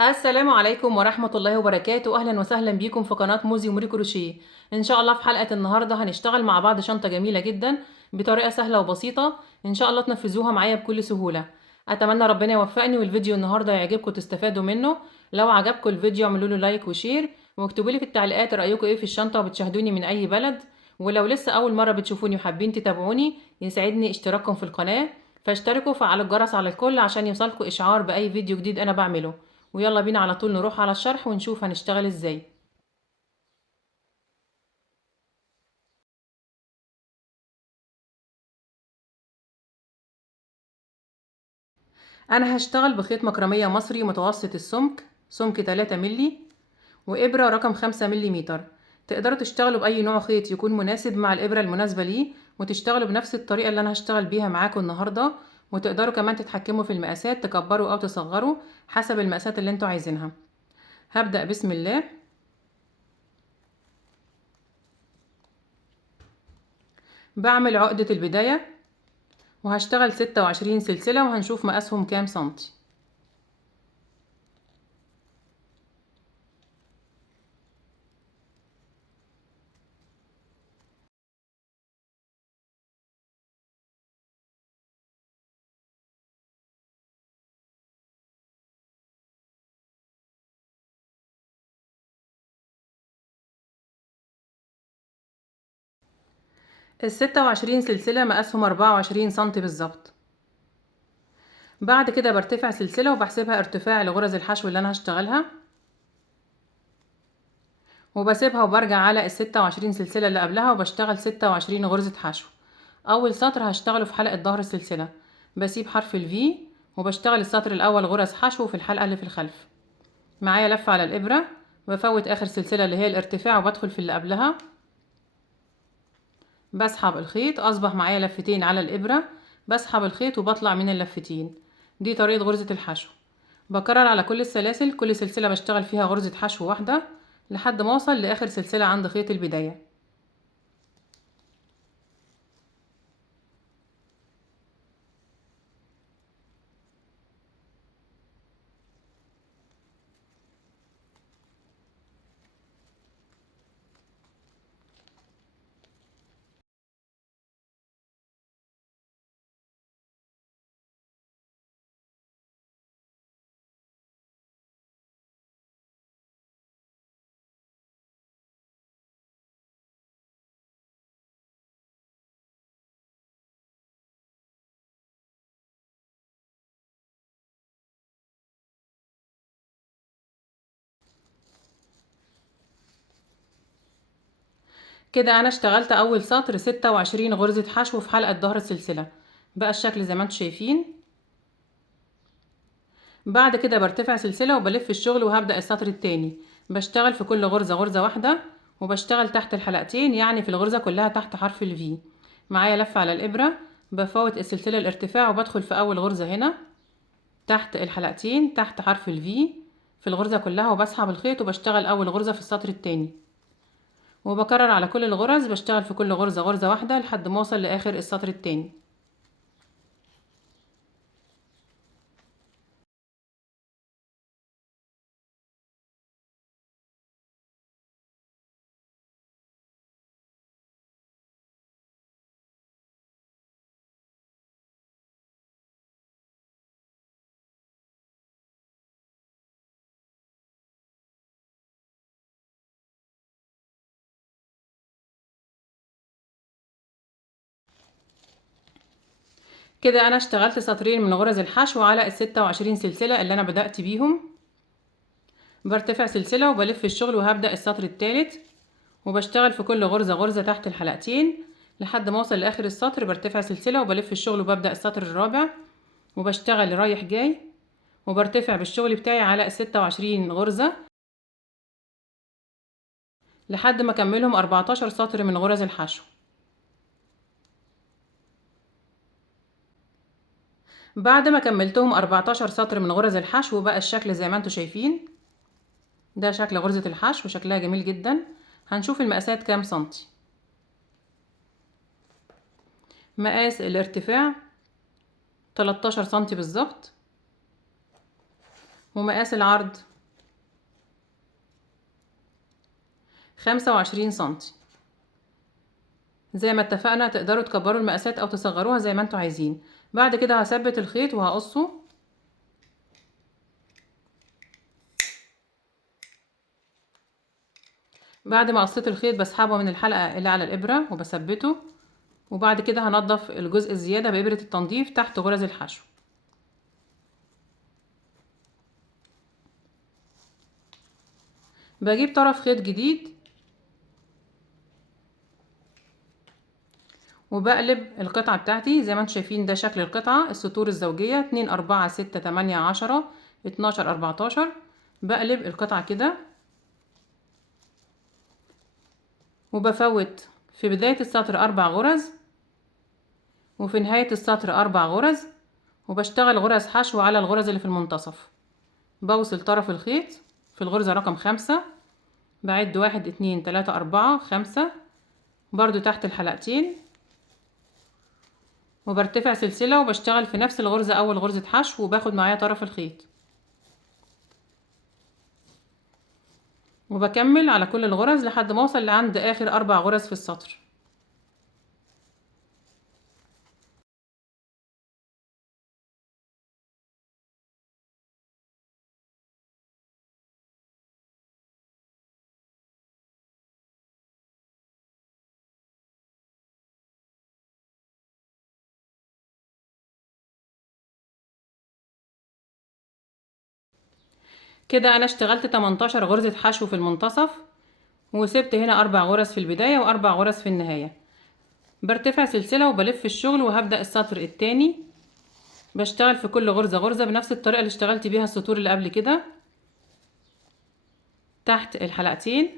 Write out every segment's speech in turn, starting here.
السلام عليكم ورحمة الله وبركاته. أهلا وسهلا بيكم في قناة موزي وموري كروشيه. إن شاء الله في حلقة النهاردة هنشتغل مع بعض شنطة جميلة جدا بطريقة سهلة وبسيطة. إن شاء الله تنفذوها معايا بكل سهولة. أتمنى ربنا يوفقني والفيديو النهاردة يعجبكم وتستفادوا منه. لو عجبكم الفيديو اعملوا له لايك وشير واكتبوا لي في التعليقات رأيكم إيه في الشنطة وبتشاهدوني من أي بلد. ولو لسه أول مرة بتشوفوني وحابين تتابعوني يسعدني اشتراككم في القناة، فاشتركوا وفعلوا الجرس على الكل عشان يوصلكوا إشعار بأي فيديو جديد أنا بعمله. ويلا بينا على طول نروح على الشرح ونشوف هنشتغل ازاي. انا هشتغل بخيط مكرمية مصري متوسط السمك، سمك 3 ملي، وابرة رقم 5 مليمتر. تقدروا تشتغلوا باي نوع خيط يكون مناسب مع الابرة المناسبة ليه، وتشتغلوا بنفس الطريقة اللي انا هشتغل بيها معاكم النهاردة. وتقدروا كمان تتحكموا في المقاسات، تكبروا او تصغروا حسب المقاسات اللي انتوا عايزينها. هبدأ بسم الله. بعمل عقدة البداية وهشتغل 26 سلسلة وهنشوف مقاسهم كام سنتي. ال26 سلسلة مقاسهم 24 سنتي بالظبط. بعد كده برتفع سلسلة وبحسبها ارتفاع لغرز الحشو اللي انا هشتغلها، وبسيبها وبرجع على ال26 سلسلة اللي قبلها وبشتغل 26 غرزة حشو. اول سطر هشتغله في حلقة ظهر السلسلة بسيب حرف الفي وبشتغل السطر الاول غرز حشو في الحلقة اللي في الخلف. معايا لفة على الابرة، بفوت اخر سلسلة اللي هي الارتفاع وبدخل في اللي قبلها، بسحب الخيط، اصبح معايا لفتين على الابرة، بسحب الخيط وبطلع من اللفتين. دي طريقة غرزة الحشو. بكرر على كل السلاسل، كل سلسلة بشتغل فيها غرزة حشو واحدة لحد ما اوصل لاخر سلسلة عند خيط البداية. كده انا اشتغلت اول سطر 26 غرزة حشو في حلقة ظهر السلسلة. بقى الشكل زي ما انتم شايفين. بعد كده برتفع سلسلة وبلف الشغل وهبدأ السطر التاني. بشتغل في كل غرزة غرزة واحدة وبشتغل تحت الحلقتين، يعني في الغرزة كلها تحت حرف الفي. معايا لفة على الإبرة، بفوت السلسلة الارتفاع وبدخل في أول غرزة هنا تحت الحلقتين تحت حرف الفي في الغرزة كلها، وبسحب الخيط وبشتغل أول غرزة في السطر التاني. وبكرر على كل الغرز، بشتغل في كل غرزة غرزة واحدة لحد ما اوصل لآخر السطر التاني. كده انا اشتغلت سطرين من غرز الحشو على ال26 سلسلة اللي انا بدأت بيهم. برتفع سلسلة وبلف الشغل وهبدأ السطر الثالث، وبشتغل في كل غرزة غرزة تحت الحلقتين لحد ما اوصل لاخر السطر. برتفع سلسلة وبلف الشغل وببدأ السطر الرابع وبشتغل رايح جاي، وبرتفع بالشغل بتاعي على ال26 غرزة لحد ما اكملهم 14 سطر من غرز الحشو. بعد ما كملتهم 14 سطر من غرز الحشو بقى الشكل زي ما انتم شايفين. ده شكل غرزة الحشو، شكلها جميل جدا. هنشوف المقاسات كام سنتي. مقاس الارتفاع 13 سنتي بالظبط، ومقاس العرض 25 سنتي. زي ما اتفقنا تقدروا تكبروا المقاسات او تصغروها زي ما انتوا عايزين. بعد كده هثبت الخيط وهقصه. بعد ما قصيت الخيط بسحبه من الحلقة اللي على الابرة وبثبته، وبعد كده هنضف الجزء الزيادة بإبرة التنظيف تحت غرز الحشو. بجيب طرف خيط جديد وبقلب القطعة بتاعتي زي ما انتم شايفين. ده شكل القطعة، السطور الزوجية 2 4 6 8 10 12 14. بقلب القطعة كده وبفوت في بداية السطر 4 غرز وفي نهاية السطر 4 غرز، وبشتغل غرز حشو على الغرز اللي في المنتصف. بوصل طرف الخيط في الغرزة رقم 5، بعد 1 2 3 4 5 برضو تحت الحلقتين، وبرتفع سلسلة وبشتغل في نفس الغرزة أول غرزة حشو وباخد معايا طرف الخيط، وبكمل على كل الغرز لحد ما اوصل لعند آخر 4 غرز في السطر. كده انا اشتغلت 18 غرزة حشو في المنتصف، وسبت هنا 4 غرز في البداية و4 غرز في النهاية. برتفع سلسلة وبلف الشغل وهبدأ السطر التاني. بشتغل في كل غرزة غرزة بنفس الطريقة اللي اشتغلت بيها السطور اللي قبل كده تحت الحلقتين.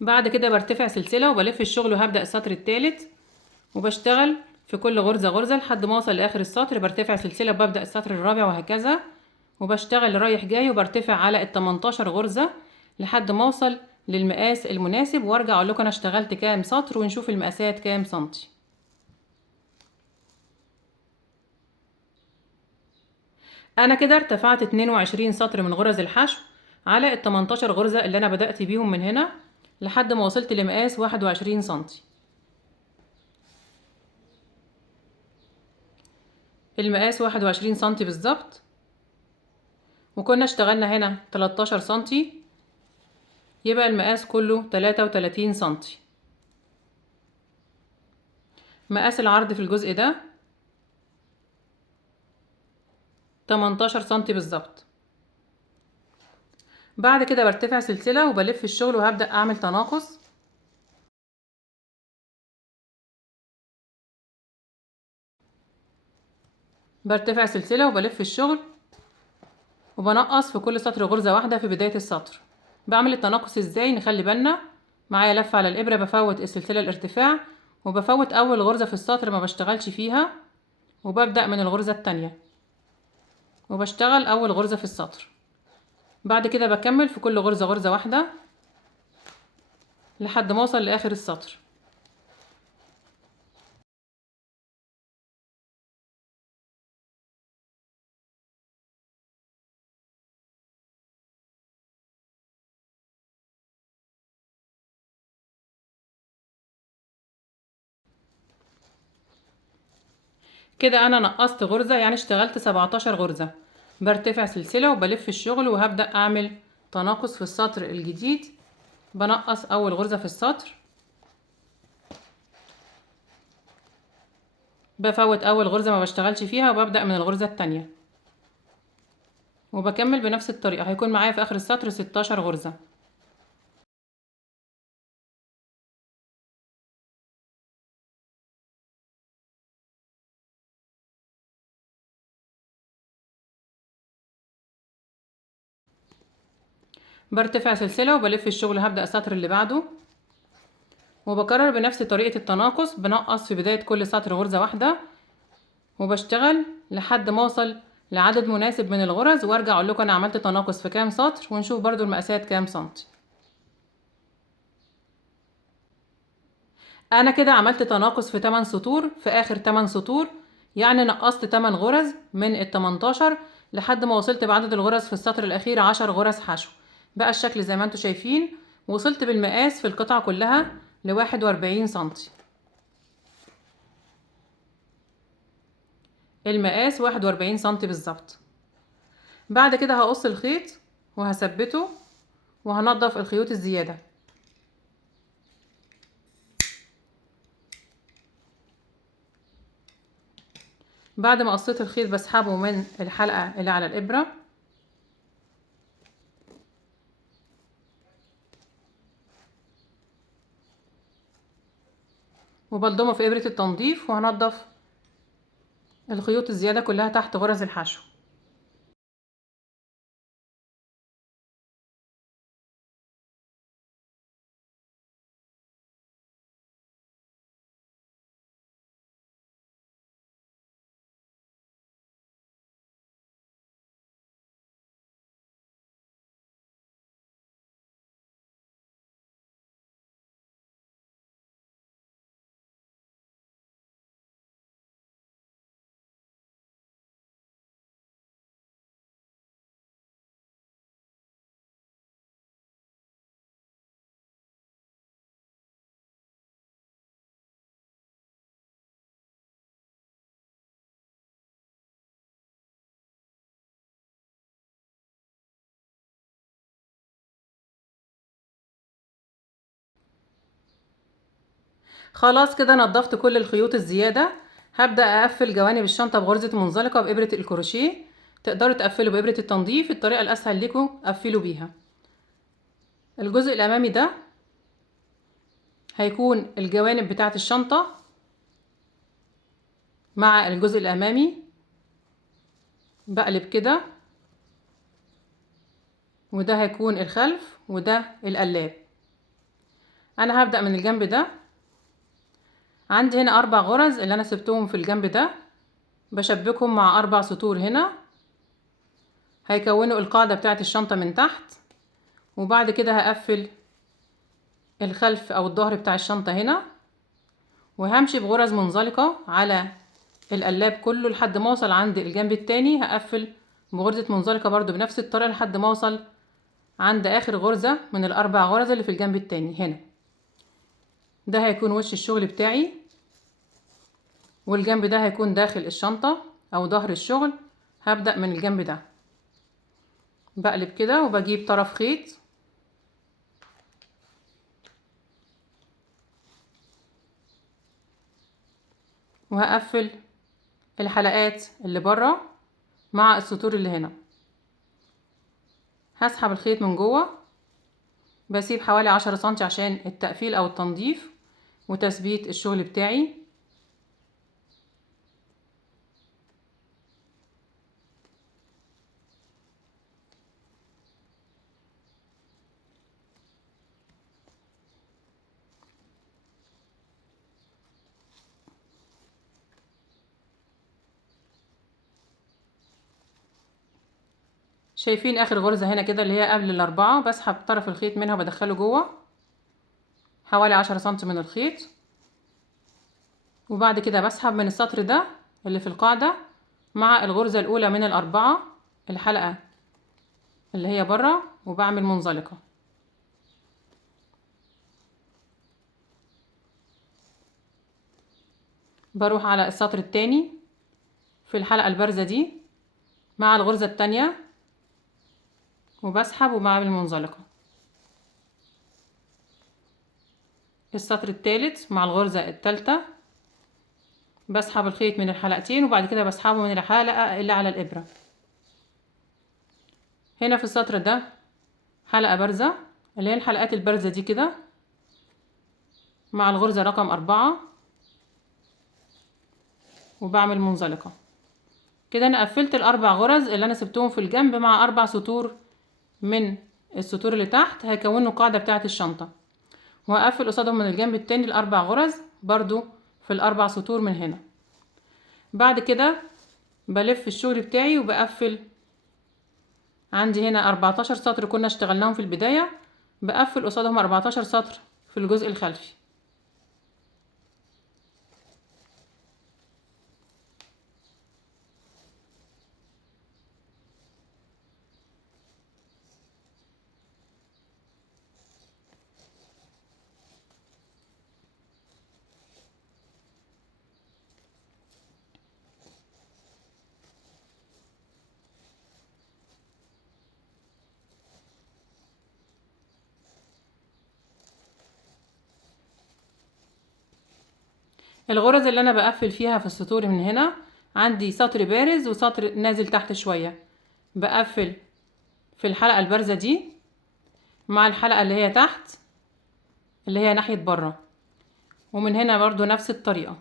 بعد كده برتفع سلسلة وبلف الشغل وهبدأ السطر التالت، وبشتغل في كل غرزة غرزة لحد ما اوصل لاخر السطر. برتفع سلسلة وببدأ السطر الرابع وهكذا، وبشتغل رايح جاي وبرتفع على ال 18 غرزة لحد ما اوصل للمقاس المناسب، وارجع اقول لكم انا اشتغلت كام سطر ونشوف المقاسات كام سنتي. انا كده ارتفعت 22 سطر من غرز الحشو على ال 18 غرزة اللي انا بدأت بيهم من هنا لحد ما وصلت لمقاس 21 سنتي. المقاس 21 سنتي بالظبط، وكنا اشتغلنا هنا 13 سنتي، يبقى المقاس كله 33 سنتي. مقاس العرض في الجزء ده 18 سنتي بالظبط. بعد كده برتفع سلسلة وبلف الشغل وهبدأ اعمل تناقص. برتفع سلسلة وبلف الشغل وبنقص في كل سطر غرزة واحدة في بداية السطر. بعمل التناقص ازاي؟ نخلي بالنا معايا لفة على الابرة، بفوت السلسلة الارتفاع وبفوت اول غرزة في السطر ما بشتغلش فيها، وببدأ من الغرزة التانية وبشتغل اول غرزة في السطر. بعد كده بكمل في كل غرزة غرزة واحدة لحد ما اوصل لاخر السطر. كده انا نقصت غرزة، يعني اشتغلت 17 غرزة. برتفع سلسلة وبلف الشغل وهبدأ اعمل تناقص في السطر الجديد. بنقص اول غرزة في السطر، بفوت اول غرزة ما بشتغلش فيها وببدأ من الغرزة التانية، وبكمل بنفس الطريقة. هيكون معايا في اخر السطر 16 غرزة. برتفع سلسلة وبلف الشغل، هبدأ السطر اللي بعده وبكرر بنفس طريقة التناقص. بنقص في بداية كل سطر غرزة واحدة وبشتغل لحد ما اوصل لعدد مناسب من الغرز، وارجع اقول لكم انا عملت تناقص في كام سطر، ونشوف برضو المقاسات كام سنتي. انا كده عملت تناقص في 8 سطور، في اخر 8 سطور يعني نقصت 8 غرز من ال 18 لحد ما وصلت بعدد الغرز في السطر الاخير 10 غرز حشو. بقى الشكل زي ما انتم شايفين. وصلت بالمقاس في القطعة كلها ل 41 سنتي. المقاس 41 سنتي بالظبط. بعد كده هقص الخيط وهثبته وهنضف الخيوط الزيادة. بعد ما قصيت الخيط بسحبه من الحلقة اللي على الإبرة، وبلضمه في إبرة التنظيف، وهنضف الخيوط الزيادة كلها تحت غرز الحشو. خلاص كده نضفت كل الخيوط الزيادة. هبدأ أقفل جوانب الشنطة بغرزة منزلقة بإبرة الكروشيه. تقدروا تقفلوا بإبرة التنظيف، الطريقة الأسهل لكم قفلوا بيها. الجزء الأمامي ده هيكون الجوانب بتاعة الشنطة مع الجزء الأمامي. بقلب كده، وده هيكون الخلف وده القلاب. أنا هبدأ من الجنب ده. عندي هنا 4 غرز اللي أنا سبتهم في الجنب ده، بشبكهم مع 4 سطور هنا هيكونوا القاعدة بتاعة الشنطة من تحت. وبعد كده هقفل الخلف او الظهر بتاع الشنطة هنا، وهمشي بغرز منزلقة على القلاب كله لحد ما اوصل عند الجنب التاني. هقفل بغرزة منزلقة برضو بنفس الطريقة لحد ما اوصل عند اخر غرزة من ال4 غرز اللي في الجنب التاني هنا. ده هيكون وش الشغل بتاعي، والجنب ده هيكون داخل الشنطة او ظهر الشغل. هبدأ من الجنب ده، بقلب كده وبجيب طرف خيط وهقفل الحلقات اللي بره مع السطور اللي هنا. هسحب الخيط من جوه، بسيب حوالي 10 سنتي عشان التقفيل او التنظيف وتثبيت الشغل بتاعي. شايفين اخر غرزة هنا كده اللي هي قبل ال4؟ بسحب طرف الخيط منها وبدخله جوه حوالي 10 سنتي من الخيط، وبعد كده بسحب من السطر ده اللي في القاعدة مع الغرزة الاولى من ال4 الحلقة اللي هي بره، وبعمل منزلقة. بروح على السطر التاني في الحلقة البارزة دي مع الغرزة التانية وبسحب وبعمل منزلقة. السطر التالت مع الغرزة التالتة بسحب الخيط من الحلقتين، وبعد كده بسحبه من الحلقة اللي على الإبرة. هنا في السطر ده حلقة بارزة اللي هي الحلقات البارزة دي كده مع الغرزة رقم 4 وبعمل منزلقة. كده انا قفلت ال4 غرز اللي انا سبتهم في الجنب مع 4 سطور من السطور اللي تحت هيكونوا القاعدة بتاعة الشنطة، وهقفل قصادهم من الجنب التاني ال4 غرز برضو في ال4 سطور من هنا. بعد كده بلف الشغل بتاعي وبقفل. عندي هنا 14 سطر كنا اشتغلناهم في البداية، بقفل قصادهم 14 سطر في الجزء الخلفي. الغرز اللي انا بقفل فيها في السطور من هنا، عندي سطر بارز وسطر نازل تحت شوية. بقفل في الحلقة البارزة دي مع الحلقة اللي هي تحت اللي هي ناحية بره، ومن هنا برضو نفس الطريقة.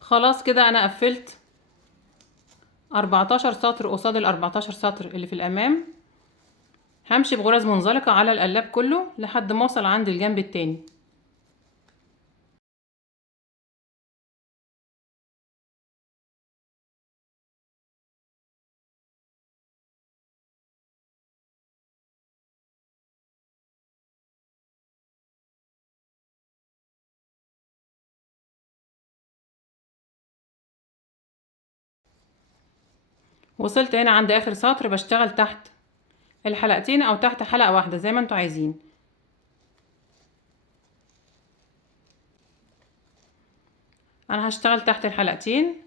خلاص كده انا قفلت 14 سطر قصاد ال 14 سطر اللي في الامام. همشي بغرز منزلقة على القلاب كله لحد ما اوصل عند الجنب التاني. وصلت هنا عند اخر سطر، بشتغل تحت الحلقتين او تحت حلقة واحدة زي ما انتوا عايزين. انا هشتغل تحت الحلقتين.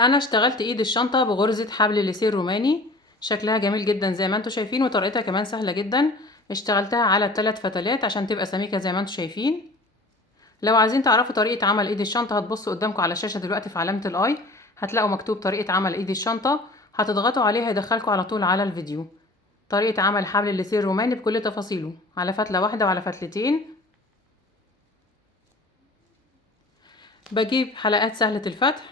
انا اشتغلت ايد الشنطة بغرزة حبل الليسيه روماني، شكلها جميل جدا زي ما انتوا شايفين، وطريقتها كمان سهلة جدا. اشتغلتها على 3 فتلات عشان تبقى سميكة زي ما انتوا شايفين. لو عايزين تعرفوا طريقة عمل ايد الشنطة هتبصوا قدامكم على الشاشة دلوقتي في علامة الاي، هتلاقوا مكتوب طريقة عمل ايد الشنطة، هتضغطوا عليه هيدخلكم على طول على الفيديو. طريقة عمل حبل الليسيه الروماني بكل تفاصيله، على فتلة واحدة وعلى فتلتين. بجيب حلقات سهلة الفتح،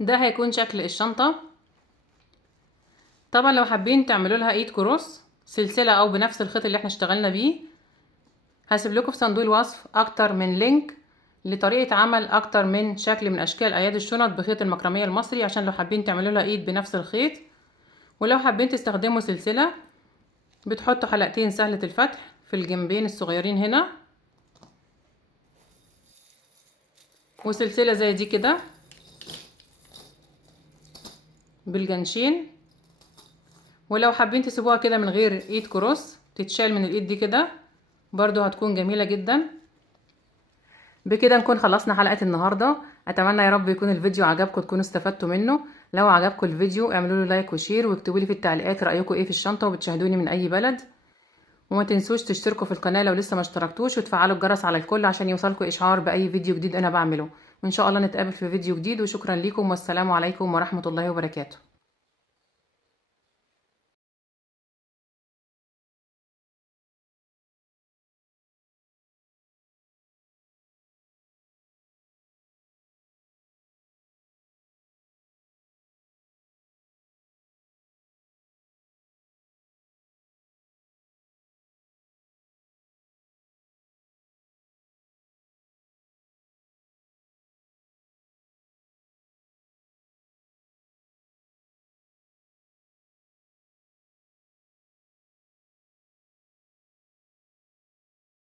ده هيكون شكل الشنطة. طبعا لو حابين تعملوا لها ايد كروس سلسلة او بنفس الخيط اللي احنا اشتغلنا بيه، هسيب لكم في صندوق الوصف اكتر من لينك لطريقة عمل اكتر من شكل من اشكال اياد الشنط بخيط المكرمية المصري، عشان لو حابين تعملوا لها ايد بنفس الخيط. ولو حابين تستخدموا سلسلة، بتحطوا حلقتين سهلة الفتح في الجنبين الصغيرين هنا، وسلسلة زي دي كده بالجنشين. ولو حابين تسيبوها كده من غير ايد كروس تتشال من الايد دي كده، برضو هتكون جميلة جدا. بكده نكون خلصنا حلقة النهاردة. اتمنى يا رب يكون الفيديو عجبكم، تكونوا استفدتوا منه. لو عجبكم الفيديو اعملوا له لايك وشير، واكتبوا لي في التعليقات رأيكم ايه في الشنطة، وبتشاهدوني من اي بلد. وما تنسوش تشتركوا في القناة لو لسه ما اشتركتوش، وتفعلوا الجرس على الكل عشان يوصلكم اشعار باي فيديو جديد انا بعمله. وان شاء الله نتقابل في فيديو جديد، وشكرا لكم والسلام عليكم ورحمة الله وبركاته.